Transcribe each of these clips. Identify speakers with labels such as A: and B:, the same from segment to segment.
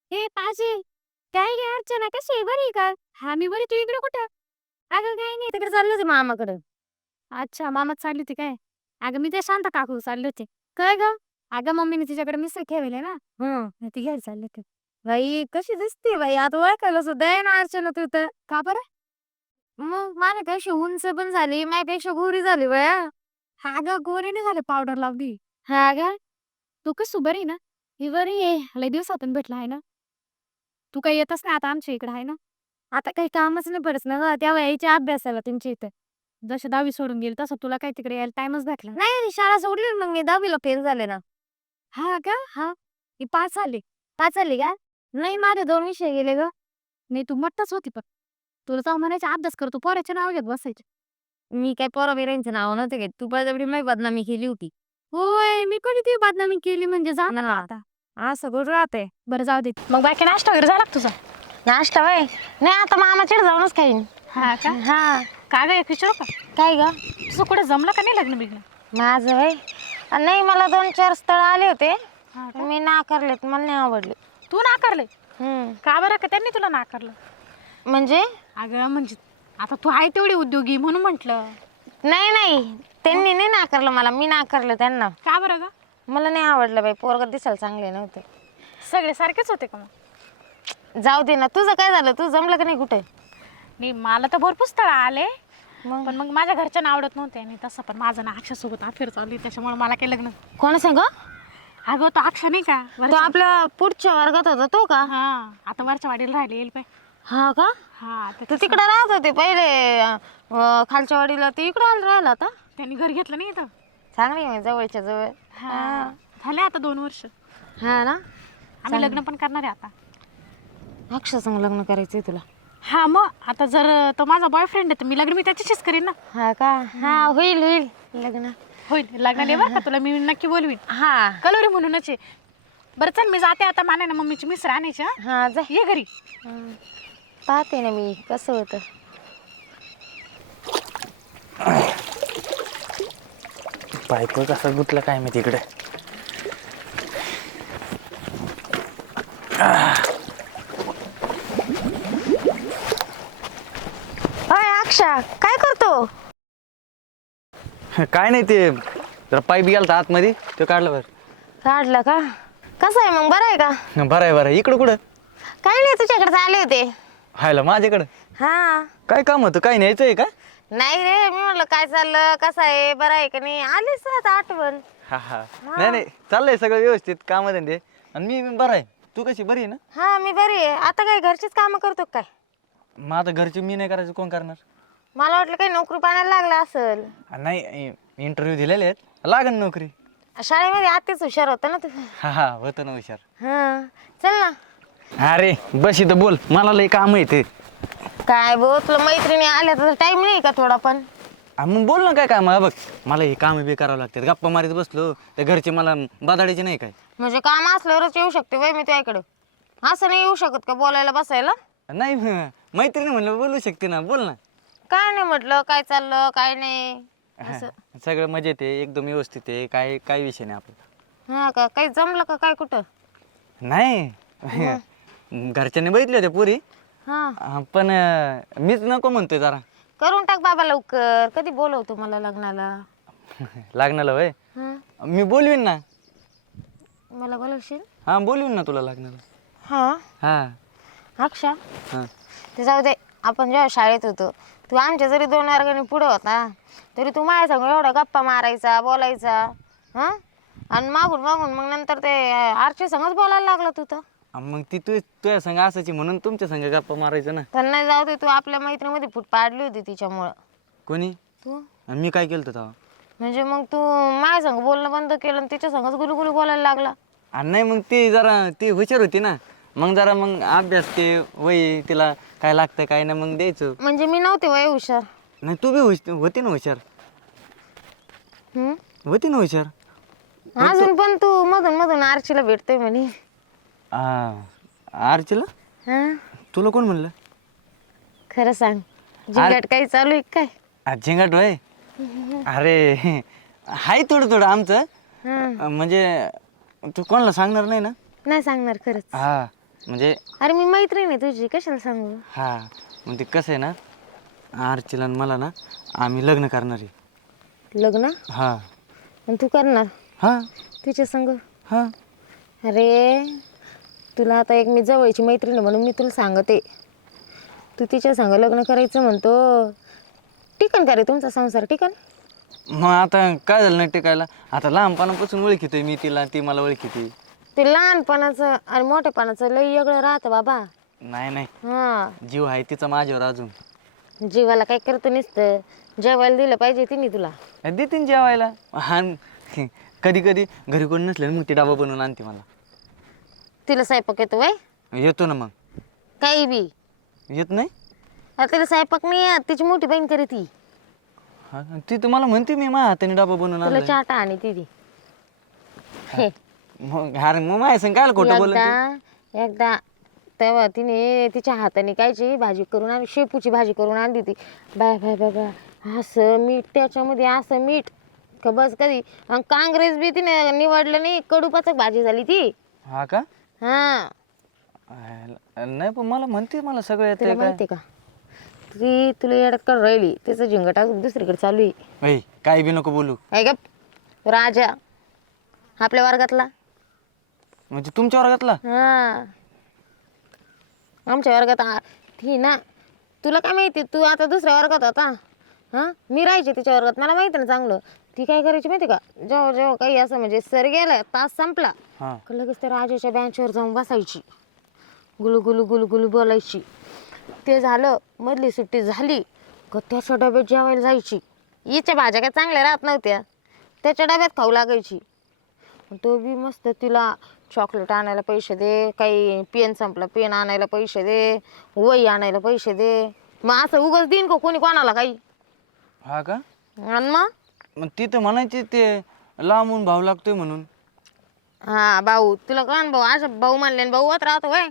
A: हे पाजी काय गे अर्चना कशी आहे बरी आहे का? हा मी बरी. तू इकडे कुठं? अगं काही नाही तिकडे चालले होते मामाकडं. अच्छा मामाच चालली होती काय? अगं मी ते शांत काकू चालले होते. काय ग? अगं मम्मीने तिच्याकडे मिसळ ठेवले ना. ती घ्यायला चालले होते. बाई कशी दिसते बाई आता ओळखायला सुद्धा आहे ना अर्चना तू तर. का बरं? मग माझ्यापेक्षा उंच पण झाली माझ्यापेक्षा गोरी झाली बया. हा ग गोरी नाही झाली पावडर लावली. हा ग तू कशी बरी ना? ही बरी आहे. लय दिवसातून भेटला आहे ना. तू काही येतच नाही आता आमच्या इकडे आहे ना. आता काही कामच नाही पडत ना गं. तेव्हा यायची अभ्यासाला तुमच्या इथं. जशी 10वी सोडून गेली तसं तुला काय तिकडे यायला टाइमच भेटला नाही. शाळा सोडली ना मग मी 10वी ला फेल झाले ना. हा का? हा. मी पास आले. पास आली का? नाही माझे 2 विषय गेले ग. नाही तू मट्टच होती पण. तुला जाऊन म्हणायचे अभ्यास कर तू पोराचे नाव घेत बसायचे. मी काय पोरा-बिरांचं नाव नव्हते घेत. तू बळजबरी माझी बदनामी केली होती. होय, मी कधी ती बदनामी केली म्हणजे जा ना आता. असं कुठं राहतंय. बरं जाऊ दे. मग बाकी नाश्ता वगैरे झाला का तुझा? नाश्ता व्हय? नाही आता मामाच्याकडे जाऊनच खाईन. हा का? हा. का ग एक विचारू का? काय ग? तुझं कुठं जमलं का नाही लग्न-बिग्न? माझं व्हय? नाही मला 2-4 स्थळ आले होते. मी नाकारलेत. मला नाही आवडले. तू नाकारले? का बरं का त्यांनी तुला नाकारलं? म्हणजे? अगं म्हणजे आता तू आहे तेवढी उद्योगी म्हणून म्हटलं. नाही नाही त्यांनी नाही नाकारलं मला. मी नाकारलं त्यांना. का बरं ग? मला नाही आवडलं बाई. पोरगं दिसायला चांगले नव्हते. सगळे सारखेच होते का मग? जाऊ दे ना. तुझं काय झालं? तू जमलं का नाही कुठे? नाही मला तर भरपूर स्थळ आले पण मग माझ्या घरच्यांना आवडत नव्हते आणि तसं पण माझं ना अक्षयसोबत अफेअर चालू आहे त्याच्यामुळे मला काही लग्न. कोण सांग? अगं तो अक्षय नाही का तो आपल्या पुढच्या वर्गात होता तो का? हा आता वरच्या वाडीला राहिले येईल पाय. हा का? हा तू तिकडे राहत होते पहिले खालच्या वाडीला. ते इकडे राहिला आता. त्यांनी घर घेतलं नाही इथं. चांगली आहे जवळच्या जवळ. हा झाले आता 2 वर्ष. हा ना आम्ही लग्न पण करणार आहे आता. अक्षय संग लग्न करायचंय तुला? हा मग आता जर तो माझा बॉयफ्रेंड आहे तर मी लग्न मी त्याच्याशीच करीन ना. हा का? हा होईल होईल लग्न होईल. लग्नाला बरं का तुला मी नक्की बोलवीन. हा कलोरी म्हणूनच आहे. बरं चल मी जाते आता माने ना मम्मीची मिसळ आणायची. हा जा ये घरी. पाहते ना मी कसं होतं.
B: पाईप कसा गुतला काय मी तिकडे.
A: अय अक्षा काय करतो?
B: काय नाही ते जरा पाईप गेलता आतमध्ये तो काढला बरं.
A: काढलं का? कसं आहे मग बरं आहे का?
B: बरं आहे बरं आहे. इकडं कुठं?
A: काही नाही तुझ्याकडे आले होते.
B: हायला माझ्याकडं
A: हा
B: काय काम होतं? काय न्यायचंय का?
A: नाही रे मी म्हटलं काय चाललं कसं आहे बरं आहे का नाही आलीच आता आठवण.
B: हा हा नाही नाही चाललंय सगळं व्यवस्थित काम धंदे आणि मी बरं आहे. तू कशी बरी आहे ना?
A: हा मी बरी आहे. आता काय घरचीच कामं करतो काय?
B: मग आता घरची मी नाही करायचं कोण करणार?
A: मला वाटलं काही नोकरी पाण्याला लागला असेल.
B: नाही इंटरव्ह्यू दिलेले आहेत लागन नोकरी.
A: शाळेमध्ये आतेच हुशार होता ना तू.
B: हा हा होतं ना हुशार.
A: हा चल ना.
B: अरे बस इथं बोल मला लय काम आहे ते.
A: काय बो तुला मैत्रिणी आल्या तर टाइम नाही का थोडा पण?
B: मग बोल ना काय काम आहे बघ. मला हे काम बी करावं लागतात. गप्पा मारीत बसलो त्या घरचे मला बदाडायचे नाही काय.
A: म्हणजे काम असल्यावरच येऊ शकते बाई मी तुझ्याकडे. असं नाही येऊ शकत का बोलायला बसायला?
B: नाही मैत्रिणी म्हणलं बोलू शकते ना बोल ना.
A: काय नाही म्हटलं काय चाललं काय नाही असं.
B: सगळं मजेत आहे एकदम व्यवस्थित आहे. काय काय विषय नाही आपला.
A: हा का काही जमलं का काय कुठं?
B: नाही घरच्यांनी बघितले होते पुरी
A: हा
B: पण मीच नको म्हणतोय जरा.
A: करून टाक बाबा लवकर. कधी बोलवतो मला लग्नाला?
B: लग्नाला वय
A: हा
B: मी बोलवीन ना.
A: मला बोलवशील?
B: हा बोलवीन ना तुला लग्नाला.
A: हा
B: हा
A: अक्षा
B: हा
A: ते जाऊ दे. आपण जेव्हा शाळेत होतो तू आमच्या जरी 2 वर्गांनी पुढे होता तरी तू माझ्या संग एवढा गप्पा मारायचा बोलायचा. हा आणि मागून मागून मग नंतर ते आरच्या संगच बोलायला लागला तू तर.
B: मग ती तुझ्या संग असायची म्हणून तुमच्या संग गप्पा मारायचं ना.
A: तर नाही जाऊ दे. तू आपल्या मैत्रीमध्ये फूट पाडली होती तिच्यामुळं.
B: कोणी?
A: तू
B: आणि मी काय केलं तेव्हा?
A: म्हणजे मग तू माझ्या संग बोलणं बंद केलं आणि तिच्या संगच गुलगुली बोलायला लागला.
B: आणि नाही मग ती जरा ती हुशार होती ना. मग जरा मग अभ्यास ते वही तिला काय लागतं काय नाही मग द्यायचं.
A: म्हणजे मी नव्हते वय हुशार?
B: नाही तू बी होती ना हुशार. होती ना हुशार.
A: अजून पण तू मधून मधून आरचीला भेटतोय म्हणे.
B: आरचीला?
A: हा
B: तुला कोण म्हणलं?
A: खरं सांग जिंगाट काही चालू आहे काय?
B: झिंगाट वय अरे हाय थोडं थोडं आमचं.
A: हा
B: म्हणजे तू कोणाला सांगणार नाही ना?
A: नाही सांगणार खरंच.
B: हा म्हणजे
A: अरे मी मैत्रीण आहे तुझी, कशाला सांगू.
B: हा मग ते कसं आहे ना, अर्चला आणि मला ना आम्ही लग्न करणार आहे.
A: लग्न?
B: हा
A: आणि तू करणार
B: हा
A: तिच्या संग?
B: हा.
A: अरे तुला आता एक मी जवळची मैत्रीण आहे म्हणून मी तुला सांगते, तू तिच्या संग लग्न करायचं म्हणतो. टिकन का रे तुमचा संसार, टिकन?
B: मग आता काय झालं नाही टिकायला, आता लहानपणापासून ओळखीतोय मी तिला, ती मला ओळखीते.
A: ते लहानपणाचं आणि मोठेपणाचं लई वेगळं राहतं बाबा.
B: नाही नाही,
A: हा,
B: जीव आहे तिचा माझ्यावर अजून.
A: जीवाला काय करतो नुसतं, जेवायला दिलं पाहिजे तिने तुला.
B: देतीन जेवायला. हा कधी कधी घरी कोण नसले मग ती डबा बनवून आणते मला.
A: तिला स्वयंपाक येतो वय?
B: येतो ना मग.
A: काही बी?
B: येत नाही?
A: अरे तिला स्वयंपाक नाही येत, तिची मोठी बहीण करे ती.
B: हा ती तुम्हाला म्हणते मी माझ्या हाताने डबा बनवून
A: तुला
B: आणलाय.
A: चाटा आणि ती हे
B: मग अरे मग माझ्या संग काय खोटं बोलत ती?
A: एकदा तेव्हा तिने तिच्या हाताने कायची भाजी करून आणली, शेपूची भाजी करून आणली ती. बाय बाय बाय बाय, असं मीठ त्याच्यामध्ये, असं मीठ का बस कधी. आणि काँग्रेस बी तिने निवडलं नाही, कडूपाचक भाजी झाली ती.
B: हा का?
A: हा,
B: नाही पण मला म्हणते मला सगळं
A: तुला
B: येतं काय.
A: माहिती का, ती तुला येड्यात काढून राहिली, तिचं झिंगटा दुसरीकडे चालू आहे.
B: ऐ काही बी नको बोलू.
A: आहे का राजा आपल्या वर्गातला?
B: म्हणजे तुमच्या वर्गातला?
A: हा, आमच्या वर्गात ती ना, तुला काय माहिती, तू आता दुसऱ्या वर्गात होता. हां, मी राहायचे तिच्या वर्गात, मला माहिती ना चांगलं. ती काय करायची माहिती का, जेव्हा जेव्हा काही असं म्हणजे सर गेला, तास संपला
B: हा
A: का लगेच त्या राजाच्या बेंचवर जाऊन बसायची, गुलू गुलू गुलू गुलू बोलायची. ते झालं, मधली सुट्टी झाली का त्याच्या डब्यात जेवायला जायची. हिच्या भाज्या काय चांगल्या राहत नव्हत्या, त्याच्या डब्यात खाऊ लागायची. तो बी मस्त तिला चॉकलेट आणायला पैसे दे, काही पेन संपला पेन आणायला पैसे दे, वही आणायला पैसे दे. मग असं उगाच देईन का कोणी कोणाला काही?
B: हा का?
A: आणि
B: मग ती तर म्हणायची ते लांबून भाव लागतोय म्हणून.
A: हा भाऊ, तुला कोण भाऊ? असं भाऊ म्हणले भाऊ होत राहतो वय,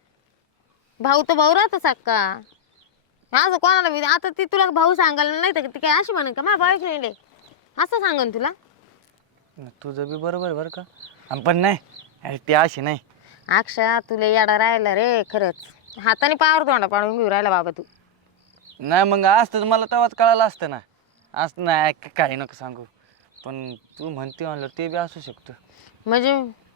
A: भाऊ तर भाऊ राहतो सक्का. असं कोणाला बी आता ती तुला भाऊ सांगायला नाही तर ती काय अशी म्हणेन का माझ्या बॉयफ्रेंड आहे असं सांगन तुला?
B: तुझं बी बरोबर आहे बरं का. पण नाही अरे ती अशी नाही.
A: अक्षा तुला येडा राहिला रे खरंच, हाताने पावर तोंडा पाडून घेऊ राहिला बाबा तू.
B: नाही मग असतं तर मला तेव्हाच कळालं असतं ना. असं नाही काही नको सांगू, पण तू म्हणते म्हणलं ते बी असू शकतं.
A: म्हणजे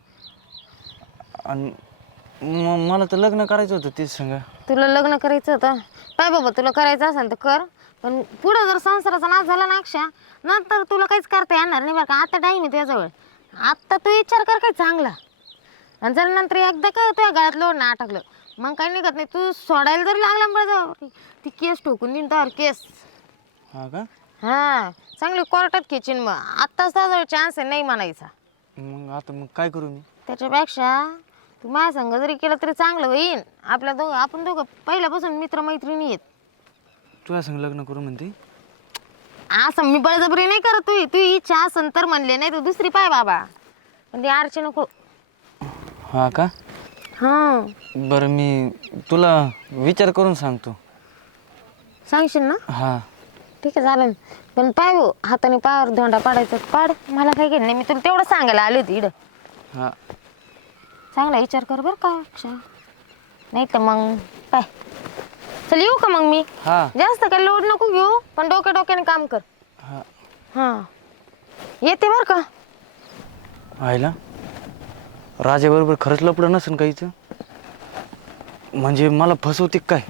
B: आणि मला तर लग्न करायचं होतं तीच संग.
A: तुला लग्न करायचं होतं काय बाबा, तुला करायचं असेल तर कर, पण पुढं जर संसाराचा नाश झाला ना अक्षा, नंतर तुला काहीच करता येणार नाही बरं का. आता टाईम आहे तुझ्याजवळ, आत्ता तू विचार कर काय चांगला. आणि जर नंतर एकदा काय तुझ्या गळ्यात लोडणं अटकलं मग काही निघत नाही. तू सोडायला जरी लागला बरं ती केस ठोकून देईन तर केस.
B: हा का?
A: हां, चांगली कोर्टात खेचीन. मग आत्ताच त्याजवळ चान्स आहे नाही म्हणायचा.
B: मग काय करू मी?
A: त्याच्यापेक्षा तू माझ्या संग जरी केलं तरी चांगलं होईन. आपण दोघं पहिल्यापासून मित्रमैत्रिणी आहेत.
B: तुझ्या संग लग्न करू म्हणते?
A: असं मी बळजबरी नाही करत, तू इच्छा असन तर म्हणले, नाही तर दुसरी पाय बाबा, पण ती आरची नको.
B: हा का?
A: हां,
B: बरं मी तुला विचार करून सांगतो.
A: सांगशील ना?
B: हा
A: ठीक आहे चालेल, पण पाय भाऊ हाताने पायावर धोंडा पाडायचा पाड, मला काही घेणं नाही. मी तुला तेवढं सांगायला आली होती इकडं.
B: हा
A: चांगला विचार कर बरं का अक्षा, नाही तर मग पाय. चल येऊ का मग मी?
B: हा
A: जास्त काही लोड नको घेऊ, पण डोक्याने काम कर.
B: हा.
A: हां, येते बरं का.
B: आईला राजाबरोबर खरंच लपडं नसेल काहीच, म्हणजे मला फसवते काय?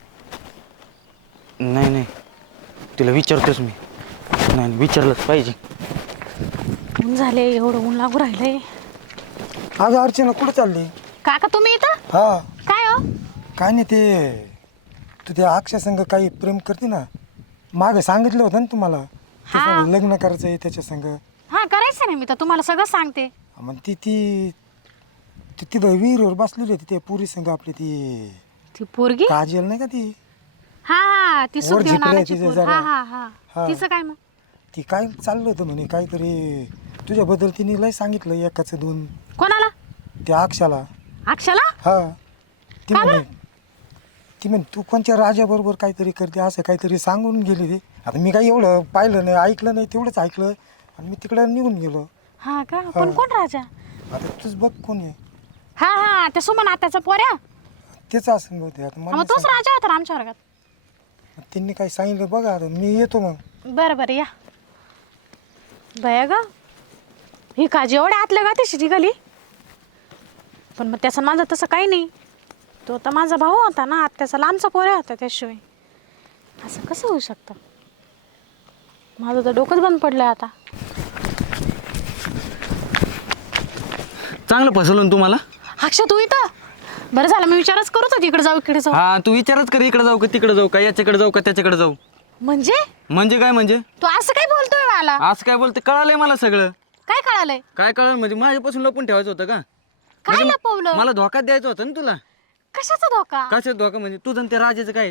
B: नाही नाही तिला विचारतोच मी. नाही विचारलंच पाहिजे.
C: ऊन झाले, एवढं ऊन लागू राहिलंय.
D: अगं अर्चना कुठं चालली?
C: काका तुम्ही इथं
D: हा
C: काय हो?
D: काय नाही, ते तू त्या अक्षय संग काही प्रेम करते ना, मागं सांगितलं होतं ना तुम्हाला, ते
C: हा.
D: संग लग्न करायचं आहे त्याच्या संग.
C: हा करायचं ना, मी तर तुम्हाला सगळं सांगते.
D: मग ती ती ती तिथं विहिरीवर बसलेली होती त्या पुरी संग, आपली ती
C: ती पोरगी
D: काजल नाही का ती?
C: हा हा ती
D: वर
C: सुखदेव
D: जिकडे
C: नानाची
D: तिचं
C: पोर.
D: जरा.
C: हा हा हा
D: हा.
C: तिचं काय मग?
D: ती काय चाललं होतं म्हणे काहीतरी तुझ्याबद्दल, तिने लय सांगितलं एकाचं दोन.
C: कोणाला?
D: त्या अक्षाला.
C: अक्षाला?
D: हा ती
C: का
D: म्हणे तू कोणत्या राजाबरोबर काहीतरी करते असं काहीतरी सांगून गेली ती. आता मी काही एवढं पाहिलं नाही, ऐकलं नाही, तेवढंच ऐकलं आणि मी तिकडं निघून गेलो.
C: हा का? पण कोण राजा?
D: आता तूच बघ कोण आहे.
C: हा हा त्या सुमन आत्याचा पोऱ्या.
D: तेच असं बहुते आता
C: मग
D: मला
C: तोच राजा होता ना आमच्या वर्गात.
D: त्यांनी काही सांगितलं बघा आता मी येतो मग.
C: बरं बरं या. बया ग ही काजी एवढ्या आतल्या गाठीशी निघाली. पण मग त्याचं माझं तसं काही नाही. तो तर माझा भाऊ होता ना, आत्याचा लांबचा पोऱ्या होता. त्याशिवाय असं कसं होऊ शकतं. माझं तर डोकंच बंद पडलंय आता.
B: चांगलं फसवलं तुम्हाला.
C: अक्षय तू इथं. बरं झालं मी विचारच करत होती इकडे जाऊ इकडे जाऊ.
B: हा तू विचारच कर, इकडे जाऊ का तिकडे जाऊ का, याच्याकडे जाऊ का त्याच्याकडे जाऊ.
C: म्हणजे
B: म्हणजे काय म्हणजे
C: तू असं काय बोलतोय मला.
B: आज काय बोलते कळालंय मला सगळं.
C: काय कळालंय.
B: काय कळलं म्हणजे माझ्यापासून लपून ठेवायचं होतं का.
C: काय
B: म्हणजे
C: लपवलं.
B: मला धोका द्यायचा होता ना तुला.
C: कशाचा धोका.
B: कशात धोका म्हणजे तुझं आणि त्या राजाचं काय.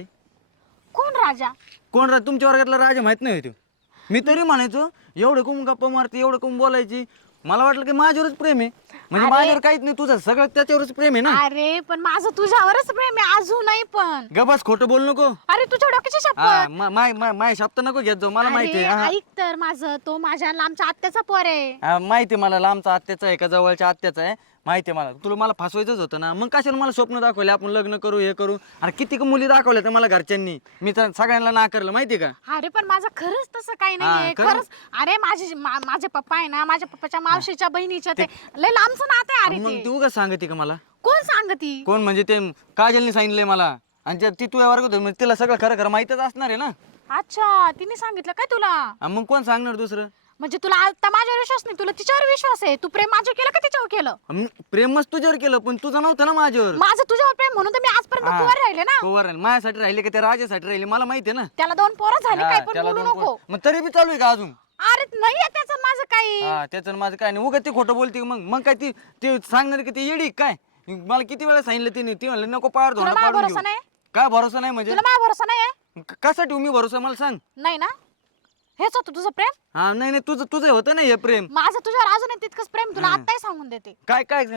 C: कोण राजा.
B: कोण तुमच्या वर्गातला राजा माहित नाही तो. मी तरी म्हणायचो एवढं कोण गप्पा मारते एवढं कोण बोलायची. मला वाटलं की माझ्यावरच प्रेम आहे. म्हणजे
C: अरे.
B: माझ्यावर काहीच नाही, तुझं सगळं त्याच्यावरच प्रेम आहे ना.
C: अरे पण माझं तुझ्यावरच प्रेम आहे अजूनही पण.
B: गबस खोटं बोल नको.
C: अरे तुझ्या डोक्याची
B: हा,
C: शपथ.
B: माय शब्द नको घेत जाऊ, मला माहिती
C: अरे,
B: आहे. हा.
C: ऐक तर माझं तो माझ्या लांबच्या आत्याचा पोर आहे.
B: हा, माहिती आहे मला लांबचा आत्याचा आहे का जवळच्या आत्याचा आहे माहिती आहे मला. तुला मला फसवायचंच होतं ना. मग कशाला मला स्वप्न दाखवले आपण लग्न करू हे करू. अरे किती का मुली दाखवल्या तर मला घरच्यांनी. मी तर सगळ्यांना नाकारलं माहिती आहे का.
C: अरे पण माझं खरंच तसं काही
B: हा,
C: नाहीये
B: खरंच?
C: खरंच. अरे माझे पप्पा आहे ना, माझ्या पप्पाच्या मावशीच्या बहिणीच्या ते लय लांबचं नातं आहे. अरे
B: मग
C: ते.
B: तू का सांगते का मला.
C: कोण सांगती.
B: कोण म्हणजे ते काजलने सांगितलंय मला. आणि ती तुझ्या वर्गात होती, म्हणजे तिला सगळं खरं खरं माहितच असणार आहे ना.
C: अच्छा तिने सांगितलं काय तुला.
B: मग कोण सांगणार दुसरं.
C: म्हणजे तुला आता माझ्यावर विश्वास नाही, तुला तिच्यावर विश्वास आहे. तू प्रेम माझ्यावर केलं का तिच्यावर केलं.
B: प्रेमच तुझ्यावर केलं पण तुझं नव्हतं ना माझ्यावर.
C: माझं तुझ्यावर प्रेम म्हणून तर मी आजपर्यंत
B: हा.
C: कुंवार राहिले ना.
B: कोवर राहिले माझ्यासाठी राहिले का त्या राजासाठी राहिले मला माहिती आहे ना.
C: त्याला 2 पोरं झाली
B: हा,
C: काय पण
B: त्याला
C: बोलू
B: 2
C: नको.
B: पोरं. मग तरी बी चालू आहे का अजून.
C: अरे नाहीये त्याचं माझं काही.
B: हा त्याचं माझं काय नाही. उगा ती खोटं बोलते मग काय ती सांगणार की ती येडी काय. मला किती वेळा सांगितलं तिने. ती म्हणलं नको पार
C: तुला माझा भरोसा नाही.
B: काय भरोसा नाही म्हणजे.
C: तुला माझा भरोसा नाही आहे.
B: कसा ठेवू मी भरोसा मला सांग.
C: नाही ना. हेच होतं तुझं प्रेम.
B: हा नाही तुझं होतं ना हे प्रेम.
C: माझं तुझ्यावर अजून तितकंच प्रेम. तुला आत्ताही सांगून देते.
B: काय काय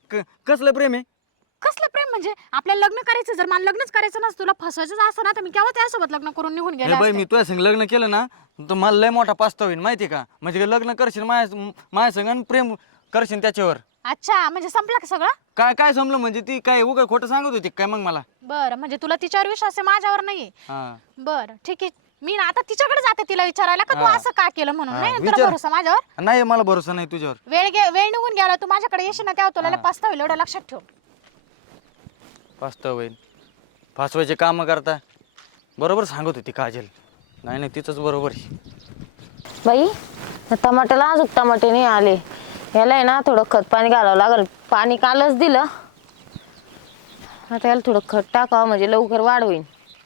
B: कसलं प्रेम आहे.
C: कसलं प्रेम म्हणजे आपल्याला लग्न करायचं. जर मला लग्नच करायचं नसतं, तुला फसवायचं असतं ना, तर मी केव्हा त्यासोबत लग्न करून निघून गेले
B: बाई
C: असते.
B: मी तुझ्या संग लग्न केलं ना तर मला लय मोठा पस्ताव होईल माहिती का. म्हणजे लग्न करशील माझ्या संग आणि प्रेम करशील त्याच्यावर.
C: अच्छा म्हणजे संपलं का सगळं.
B: काय समलं म्हणजे ती काय उगा खोटं सांगत होती काय मग मला.
C: बरं म्हणजे तुला तिच्यावर विश्वास आहे, माझ्यावर नाहीये.
B: हा
C: बरं ठीक आहे. मी ना आता तिच्याकडे जाते तिला विचारायला का तू
B: हा.
C: असं का केलं म्हणून.
B: हा,
C: नाही ना तुला
B: विचार.
C: भरोसा माझ्यावर.
B: नाही मला भरोसा नाही तुझ्यावर.
C: वेळ निघून गेला. तू माझ्याकडे येशील ना तेव्हा तुला लय पस्ताव होईल. एवढं लक्षात ठेव.
B: पस्ताव होईल. फसवायचे काम करता बरोबर सांगत होती काजल. नाही तिचंच बरोबर आहे.
E: बाई टमाट्याला अजून टमाटे नाही आले. याला आहे ना थोडं खत पाणी घालावं लागेल. पाणी कालच दिलं. आता याला थोडं खत टाकावं म्हणजे लवकर वाढ होईल.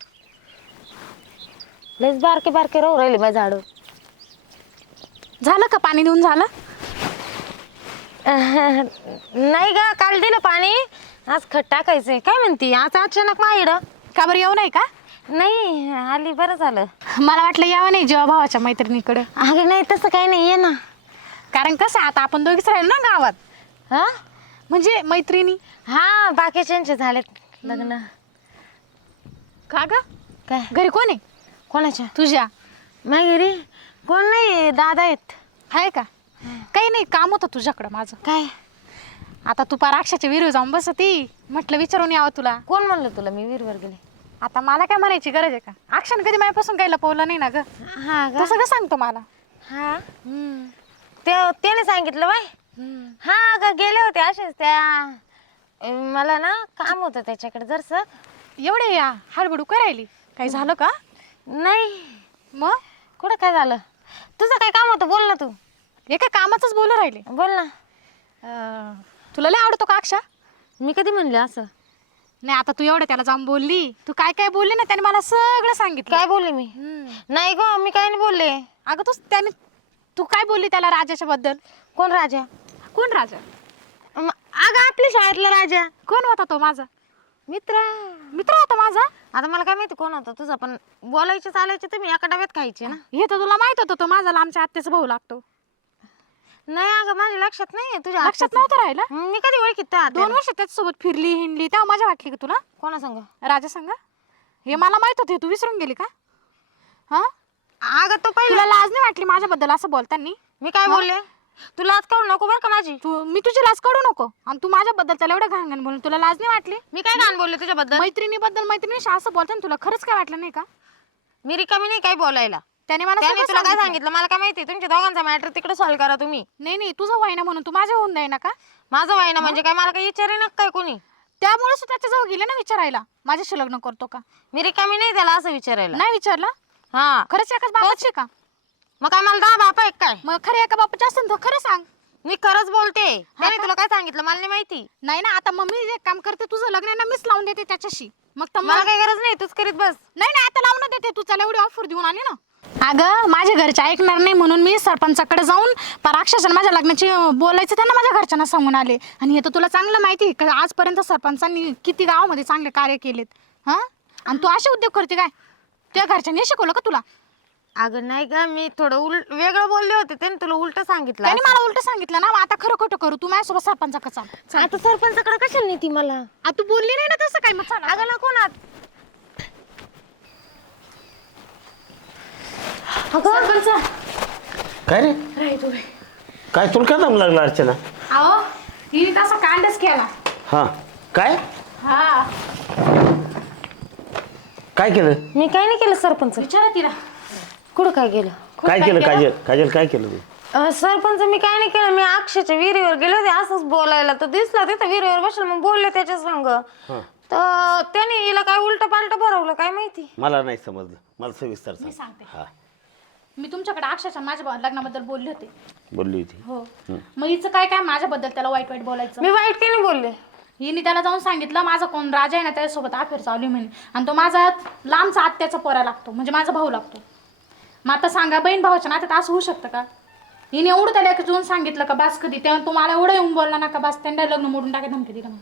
E: लयच बारके बारके राहू राहिले माझे झाड.
C: झालं का पाणी देऊन झालं.
E: नाही ग काल दिलं पाणी. आज खत टाकायचंय. काय म्हणती आज अचानक माहिड.
C: का बरं येऊ नाही का.
E: नाही आली बरं झालं.
C: मला वाटलं यावं नाही जेव्हा भावाच्या मैत्रिणीकडे.
E: अगे नाही तसं काही नाही ये ना.
C: कारण कसं आता आपण दोघीच राहिलो ना गावात.
E: हा
C: म्हणजे मैत्रिणी.
E: हा बाकीच्यांचे झालेत लग्न.
C: का ग
E: काय
C: घरी कोण आहे
E: कोणाच्या
C: तुझ्या.
E: माहेरी कोण नाही. दादा आहेत.
C: आहे का. काही नाही काम होतं तुझ्याकडं माझं.
E: काय
C: आता तू पराक्षाच्या विरू जाऊन बसती. म्हटलं विचारून यावं तुला.
E: कोण म्हणलं तुला मी वीरवर गेले.
C: आता मला काय म्हणायची गरज आहे का. अक्षण कधी माझ्यापासून काही लपवलं नाही ना ग.
E: हा
C: तो सगळं सांगतो मला.
E: हा त्याने सांगितलं बाय. हा ग गेले होते असेच त्या मला ना काम होतं त्याच्याकडे जरस.
C: एवढे या हडबडू करायली. काही झालं का.
E: नाही
C: मग
E: कुठं काय झालं. तुझं काय काम होतं बोल ना तू.
C: हे काय कामाचंच बोलू राहिले.
E: बोल ना.
C: तुला लय आवडतो का अक्षा.
E: मी कधी म्हणले असं.
C: नाही आता तू एवढं त्याला जाऊन बोलली. तू काय काय बोलली ना त्याने मला सगळं सांगितलं.
E: काय बोलले मी. नाही ग मी काही नाही बोलले.
C: अगं तू काय बोलली त्याला राजाच्या बद्दल.
E: कोण राजा.
C: कोण राजा.
E: अगं आपल्या शाळेतला राजा.
C: कोण होता तो माझा
E: मित्र.
C: मित्र होता माझा.
E: आता मला काय माहिती कोण होता तुझा. पण बोलायचे चालायचे तुम्ही एका डब्यात खायचे ना.
C: हे तर तुला माहित होतं तो माझा आमच्या आत्याचा भाऊ लागतो.
E: नाही अगं माझ्या लक्षात नाही. तुझ्या
C: लक्षात
E: आत्याचं.
C: नव्हतं राहिलं.
E: मी कधी ओळखीत
C: 2 वर्ष त्याच्यासोबत फिरली हिंडली तेव्हा मजा वाटली का तुला.
E: कोणा सांग.
C: राजा संग हे मला माहित होते. तू विसरून गेली का. हा
E: अगं तो
C: तुला लाज नाही वाटली माझ्याबद्दल असं बोलताना.
E: मी काय बोलले. तू लाज काढू नको बरं का माझी.
C: मी तुझी लाज काढू नको आणि तू माझ्याबद्दल त्याला एवढं घाण बोलून तुला लाज नाही वाटली?
E: मी काय घाण बोलले तुझ्याबद्दल?
C: मैत्रिणीशी असं बोलते ना तुला खरंच काय वाटलं नाही का?
E: मी रिकामी नाही काय बोलायला.
C: त्याने मला
E: त्याने
C: सगळं
E: तुला काय
C: सांगितलं.
E: सांगितलं मला काय माहिती. तुमच्या दोघांचा मॅटर तिकडे सॉल्व्ह करा तुम्ही.
C: नाही तुझं वय ना म्हणून तू माझ्या होऊन जाईना का?
E: माझं वाईना म्हणजे काय मला काही विचारे ना काय कोणी.
C: त्यामुळेच तू त्याच्या जवळ गेले ना विचारायला माझ्याशी लग्न करतो का?
E: मी रिकामी नाही त्याला असं विचारायला.
C: नाही विचारला?
E: हा
C: खरंच एकाच बापाची का?
E: मग काय मला 10 बाप आहे काय?
C: मग खरं एका बापाची असेल तर खरं सांग.
E: मी खरंच बोलते. त्याने तुला काय सांगितलं मला नाही माहिती.
C: नाही ना आता मम्मी जे काम करते तुझं लग्न आहे ना मीच लावून देते त्याच्याशी. मग तर
E: मला काही गरज नाही तूच करीत बस.
C: नाही आता लावून देते तू. चला एवढी ऑफर देऊन आली ना. अगं माझ्या घरचे ऐकणार नाही म्हणून मी सरपंचाकडे जाऊन पराक्षाच्या माझ्या लग्नाची बोलायचं त्यांना माझ्या घरच्यांना सांगून आले. आणि हे तर तुला चांगलं माहिती आहे का आजपर्यंत सरपंचांनी किती गावामध्ये चांगले कार्य केलेत. हा आणि तू असे उद्योग करते काय? तुझ्या घरच्यांनी शिकवलं का तुला?
E: अगं नाही का मी थोडं वेगळं बोलले होते त्याने तुला उलट सांगितलं.
C: त्याने मला उलट सांगितलं ना. मग आता खरं खोटं करू तू माझ्यासोबत सरपंचाकडे चाल.
E: आता सरपंचाकडे कशाला नाही ती मला.
C: आता तू बोलली नाही ना तसं काय? मग चला.
E: अगं नको ना.
C: सरपंच
F: काय रे काय तुला काय दम लागला अर्चना?
C: अहो हिने तसा कांडच केला.
F: हा काय
C: हा
F: काय केलं?
E: मी काय नाही केलं सरपंच.
C: विचारा तिला.
E: कुठं काय केलं?
F: काय केलं काजल? काजल काय केलं तू?
E: सरपंच मी काय नाही केलं. मी अक्षयच्या विहिरीवर गेले होते असंच बोलायला तर दिसला तिथं विहिरीवर बसलं मग बोलले त्याच्या संग. तर त्याने हिला काय उलट पालट भरवलं काय माहिती.
F: मला नाही समजलं. मला सविस्तर
C: मी
F: सांग.
C: सांगते.
F: हा
C: मी तुमच्याकडे अक्षरशः माझ्या लग्नाबद्दल बोलले होते.
F: बोलली होती.
C: हो मग हिचं काय माझ्याबद्दल त्याला वाईट वाईट बोलायचं.
E: मी वाईट काही नाही बोलले.
C: हिने त्याला जाऊन सांगितलं माझा कोण राजा आहे ना त्याच्यासोबत अफेअर चालू आहे म्हणे आणि तो माझा लांबचा आत्याचा पोरा लागतो म्हणजे माझा भाऊ लागतो. मग आता सांगा बहीण भावाच्या नात्यात असं होऊ शकतं का? हिने एवढं त्याला जाऊन सांगितलं का बास कधी तेव्हा तो मला एवढं येऊन बोलला ना का बास त्यांना लग्न मोडून टाका धमकी दिला.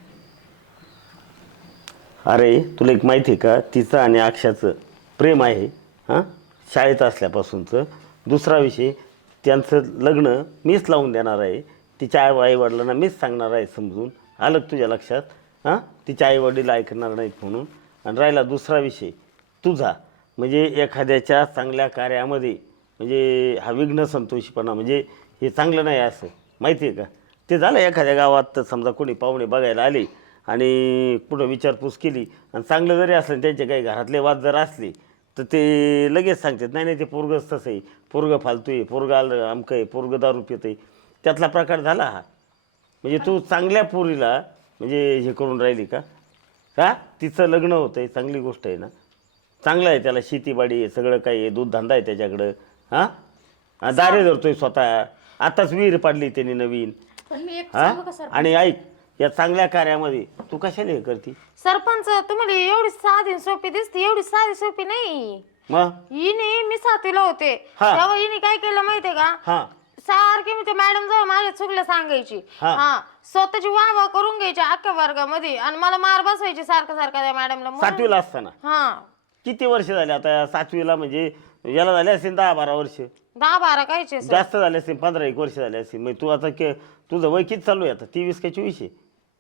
F: अरे तुला एक माहिती आहे का तिचं आणि अक्षाचं प्रेम आहे. हां शाळेत असल्यापासूनचं. दुसरा विषय त्यांचं लग्न मीच लावून देणार आहे. तिच्या आईवडिलांना मीच सांगणार आहे समजून. आलं तुझ्या लक्षात? हां तिच्या आईवडील ऐकणार नाहीत म्हणून. आणि राहिला दुसरा विषय तुझा म्हणजे एखाद्याच्या चांगल्या कार्यामध्ये म्हणजे हा विघ्न संतोषीपणा म्हणजे हे चांगलं नाही असं माहिती आहे का? ते झालं एखाद्या गावात तर समजा कोणी पाहुणे बघायला आले आणि कुठं विचारपूस केली आणि चांगलं जरी असलं त्यांचे काही घरातले वाद जर असले तर ते लगेच सांगतात नाही ते पोरगंच तसं आहे. पोरगं फालतू आहे. पोरगं अमकं आहे. पोरगं दारू पित आहे. त्यातला प्रकार झाला हा. म्हणजे तू चांगल्या पोरीला म्हणजे हे करून राहिली का? का तिचं लग्न होतं आहे चांगली गोष्ट आहे ना. चांगलं आहे त्याला शेतीबाडी आहे सगळं काही आहे. दूध धंदा आहे त्याच्याकडं. हां दारे धरतोय स्वतः. आताच विहीर पाडली त्यांनी नवीन.
C: पण मी एक
F: हां
C: सांगू का सर?
F: आणि ऐक या चांगल्या कार्यामध्ये तू कशाला हे करते?
E: सरपंच तुम्हाला एवढी साधी सोपी दिसते एवढी साधी सोपी नाही.
F: मग
E: हिने मी 7वीला होते
F: हा.
E: तेव्हा हिने काय केलं माहितीये का?
F: हां
E: सारखी मी ते मॅडम जवळ माझ्या चुकलं सांगायची.
F: हा.
E: हा स्वतःची वाह करून घ्यायची अख्ख्या वर्गामध्ये आणि मला मार बसवायची सारखं सारखं त्या मॅडमला.
F: 7वीला असताना.
E: हा
F: किती वर्ष झाले आता 7वीला म्हणजे याला झाले असेल 10-12 वर्ष.
E: 10-12 कायचे सर.
F: जास्त झाले असेल 15-1 वर्ष झाले असेल. मग तू आता तुझं वय किती चालू आहे आता? 23 का 24 आहे?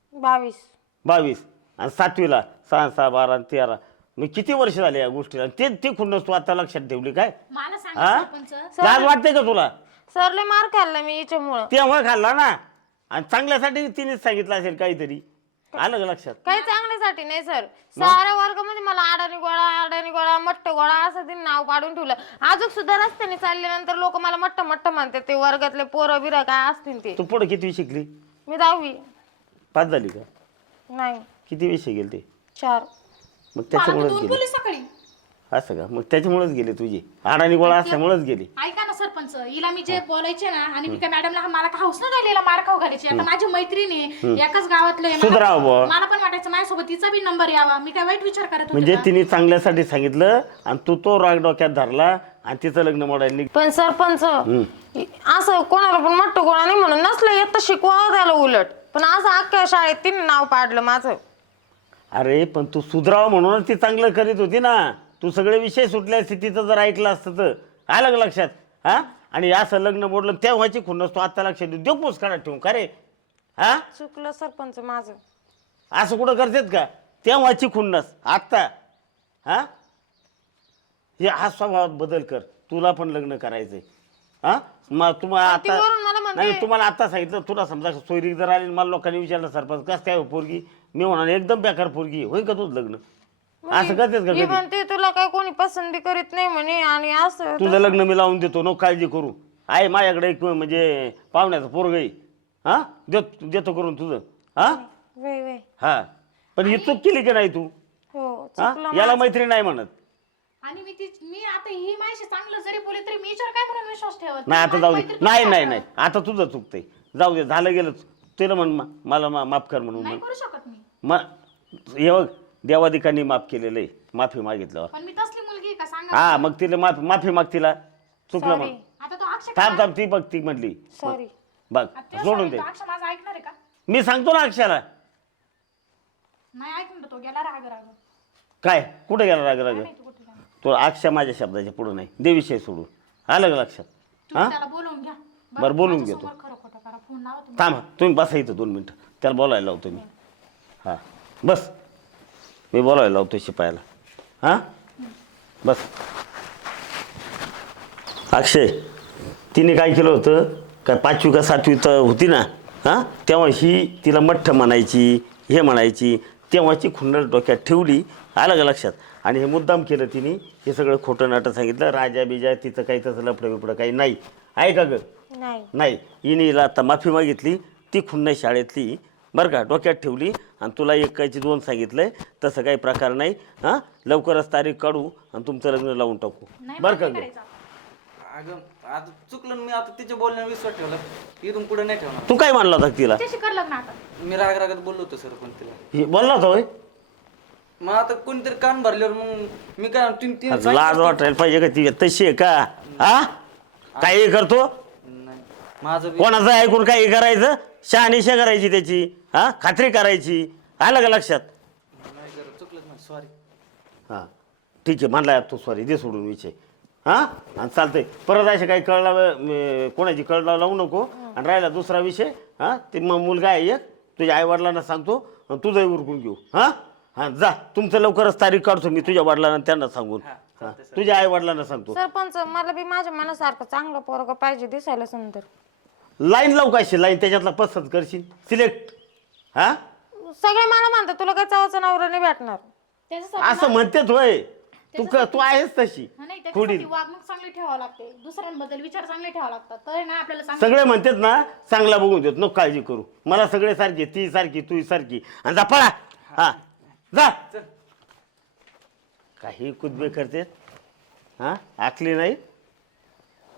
F: 22 आणि 7वीला 6, 6, 12 आणि 13 मग किती वर्ष झाले या गोष्टीला? ते खुन्नस तू आता लक्षात ठेवली काय?
C: मला सांगा
F: हा
C: सरपंच.
F: लाज वाटते का तुला?
E: सरले मार खाल्ला मी हिच्यामुळं.
F: तेव्हा खाल्ला ना आणि चांगल्यासाठी तिनेच सांगितलं असेल काहीतरी. आलं का लक्षात?
E: काही चांगल्यासाठी नाही सर. साऱ्या वर्गामध्ये मला अडाणी गोळा मट्ट गोळा असं तिने नाव पाडून ठेवलं. अजून सुद्धा रस्त्याने चालल्यानंतर लोक मला मट्ट म्हणतात. ते वर्गातले पोरं बिरं काय असतील ते.
F: तू पुढे किती शिकली?
E: मी 10वी.
F: 5 झाली का?
E: नाही
F: किती विषय गेले ते?
E: 4.
F: मग त्याच्यामुळेच
C: दोन
F: गेले.
C: बोलले सकाळी.
F: असं का? मग त्याच्यामुळेच गेले तुझी अडाणी गोळा असल्यामुळेच गेली.
C: ऐका ना सरपंच हिला मी जे बोलायचे ना आणि मी त्या मॅडमला मला का हौस ना झालेला मार खाऊ घालायची. आता माझी मैत्रिणी एकाच गावातले
F: सुधराव बुवा.
C: मला पण वाटायचं माझ्यासोबत तिचा बी नंबर यावा. मी काय वाईट विचार करत होते
F: म्हणजे
C: का?
F: तिने चांगल्यासाठी सांगितलं आणि तू तो राग डोक्यात धरला आणि तिचं लग्न मोडायला
E: पण सरपंच असं कोणाला पण मट्ट गोळा नाही म्हणून नसलं येत तर शिकवावं त्याला उलट. पण असं अख्ख्या शाळेत तिने नाव पाडलं माझं.
F: अरे पण तू सुधराव म्हणून ती चांगलं करीत होती ना. तू सगळे विषय सुटले असते तिथं जर ऐकलं असतं तर. आलं का लक्षात? हा आणि असं लग्न मोडलं तेव्हाची खुन्नस तू आता लक्षात देऊ पोच काढत ठेवून का रे? हा
E: चुकलं सरपंच माझं.
F: असं कुठं करतात का? तेव्हाची खुन्नस आत्ता. हा हे हा स्वभावात बदल कर. तुला पण लग्न करायचंय. हा मग तुम्हाला
E: आणि ती वरून मला
F: आता
E: म्हणते-
F: नाही तुम्हाला आता सांगितलं तुला समजा सोयरी जर आली आणि मला लोकांनी विचारलं सरपंच कसं काय हो पोरगी मी म्हणाल एकदम बेकार पोरगी होईल का तुझं लग्न असं करतेस का
E: ही
F: कधी?
E: म्हणते तुला काय कोणी पसंती करीत नाही म्हणे आणि असं
F: तुझं लग्न मी लावून देतो नको काळजी करू आहे माझ्याकडे एक म्हणजे पाहुण्याचं पोरग आहे हा देतो करून तुझं हा
E: वे वे
F: हा पण ही चूक केली की नाही तू
E: हो
F: हा याला मैत्री नाही म्हणत
C: आणि मी आता ही माझ्याशी चांगलं जरी बोलले तरी मी याच्यावर काय म्हणून विश्वास ठेवत
F: नाही आता जाऊ दे नाही आता तुझं चुकतंय जाऊ दे झालं गेलं तिला म्हण मला माफ कर म्हणून
C: नाही करू शकत मी
F: मग हे बघ देवाधिकांनी माफ केलेलं आहे माफी मागितल्यावर
C: पण मी तसली मुलगी आहे का सांगा
F: हा मग तिला माफी माग तिला चुकलं मग
C: आता तो अक्षय
F: थांब ती बघ ती म्हटली
E: सॉरी
F: बघ सोडून दे
C: अक्षय माझं ऐकणार आहे का
F: मी सांगतो ना अक्षराला
C: नाही ऐकणार तो गेला राग
F: काय कुठे गेला राग राग
C: तू कुठे गेला
F: तो अक्षय माझ्या शब्दाच्या पुढे नाही दे विषय सोडून आलं का लक्षात हा
C: त्याला बोलवून घ्या
F: बरं बोलून घेतो
C: समोर खरं खोटं करा फोन लावा तुम्ही
F: थांब तुम्ही बसा इथं 2 मिनटं त्याला बोलायला लावतो मी हां बस मी बोलायला लावतो शिपायाला हां बस अक्षय तिने काय केलं होतं काय 5वी का 7वी तर होती ना हां तेव्हा ही तिला मठ्ठ म्हणायची हे म्हणायची तेव्हाची खुन्नस डोक्यात ठेवली आलं का लक्षात आणि हे मुद्दाम केलं तिने हे सगळं खोटं नाटं सांगितलं राजा बिजा तिचं काही तसं लफडं बिपडं काही नाही आहे का गं नाही हिने आता माफी मागितली ती खुन्नस शाळेतली बरं का डोक्यात ठेवली आणि तुला एकाची 2 सांगितलंय तसं काही प्रकार नाही हां लवकरच तारीख काढू आणि तुमचं लग्न लावून टाकू बरं का गं
B: अगं आता चुकलं ना मी आता तिच्या बोलण्यावर विश्वास ठेवला इथून पुढे नाही ठेवणार
F: तू काय म्हणला होता तिला
C: त्याशी कर लग्न आता
B: मी रागात बोललो होतो सर पण तिला
F: हे बोलला होता होय
B: मग आता कोणीतरी कान भरल्यावर मग मी काय
F: आज लाज वाटायला पाहिजे का ती तशी आहे का हा काही करतो
B: नाही माझं बी-
F: कोणाचं ऐकून काही करायचं शहानिशा करायची त्याची हा खात्री करायची आलं का लक्षात
B: नाही करत, चुकलंच नाही सॉरी
F: हां ठीक आहे म्हणला तू सॉरी दे सोडून विषय हां आणि चालतंय परत असे काही कोणाची कळला लावू नको आणि राहिला दुसरा विषय हां ते मग मुलगा आहे एक तुझ्या आईवडिलांना सांगतो आणि तुझंही उरकून घेऊ हां हां जा तुमचं लवकरच तारीख काढतो मी तुझ्या वडिलांना त्यांना सांगून हां तुझ्या आईवडिलांना सांगतो
E: सरपंच मला बी माझ्या मनासारखं चांगलं पोरग पाहिजे दिसायला सुंदर
F: लाईन लावू काय लाईन त्याच्यातला पसंत करशील सिलेक्ट हां
E: सगळे मला म्हणतात तुला काय चावाचा नवरा नाही भेटणार
C: त्याच्यासाठी
F: असं म्हणतेच होय तू आहेस तशी
C: नाही
F: थोडी
C: त्याच्यासाठी वागणूक चांगली ठेवावं लागते दुसऱ्यांबद्दल विचार चांगले ठेवावे लागतात तर ना आपल्याला
F: सगळे म्हणतात ना चांगला बघून देत नको काळजी करू मला सगळे सारखे ती सारखी तू सारखी आणि जा पळा हा जा काही कुदबे करते हा आखली नाही